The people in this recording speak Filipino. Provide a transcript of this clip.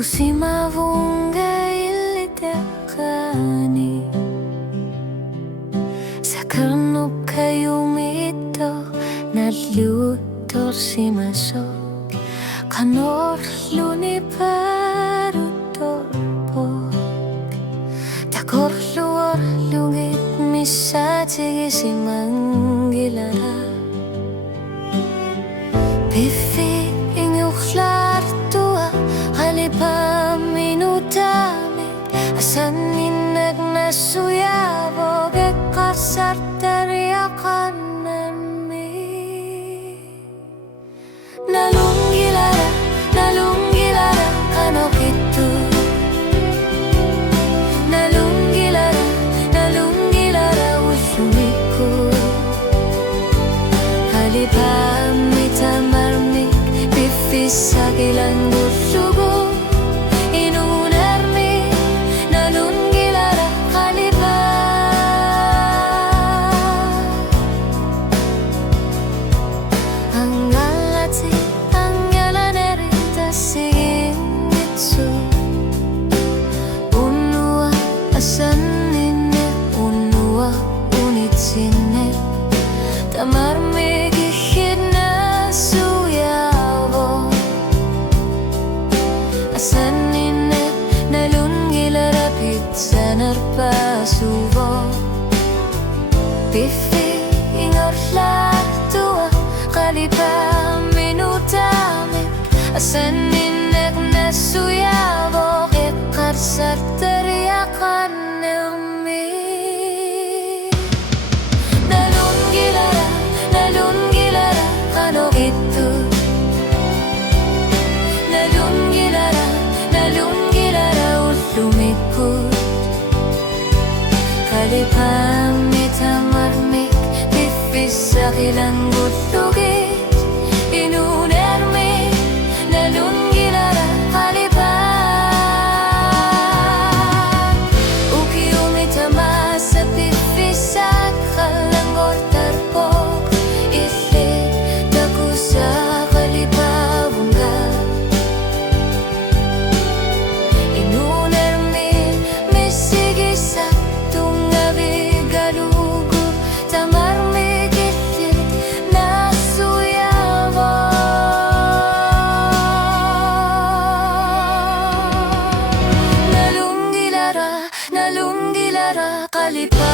si mavunga ilitakani Sakarnop kayo mito Nadlutor si masok Kanor luni parutor pok Takor luor lungit misa Tigi si manggilara Pifi inyuklar tua Halipa minutami Asan inagnasuyabog Ekasar teriakan Nalunggilara kanok itu Nalunggilara usumiku Halipami tamarmik Bifis sa gilang gusugo Inunarmi Nalunggilara halipa Ang alati Asanine unua unitsine Tamarmig ihina suyavo Asanine nalungilara pizza narpasuvo Pifi ingorlar tua kalipa minutame Asanine nasuyavo ekarsar teriakan Nalunggilara kanok itu Nalunggilara ulumikut Kalipami tamarmik Bifis sa kilang gulugit Inunermi Nalunggilara halipa Ukiumi tamasa Bifis sa kalanggor tarpok Ife daku sa kalipabungga Inunermi misigi sa tungabi galugo Tamarmi gitit nasuyavo Nalunggilara kalipa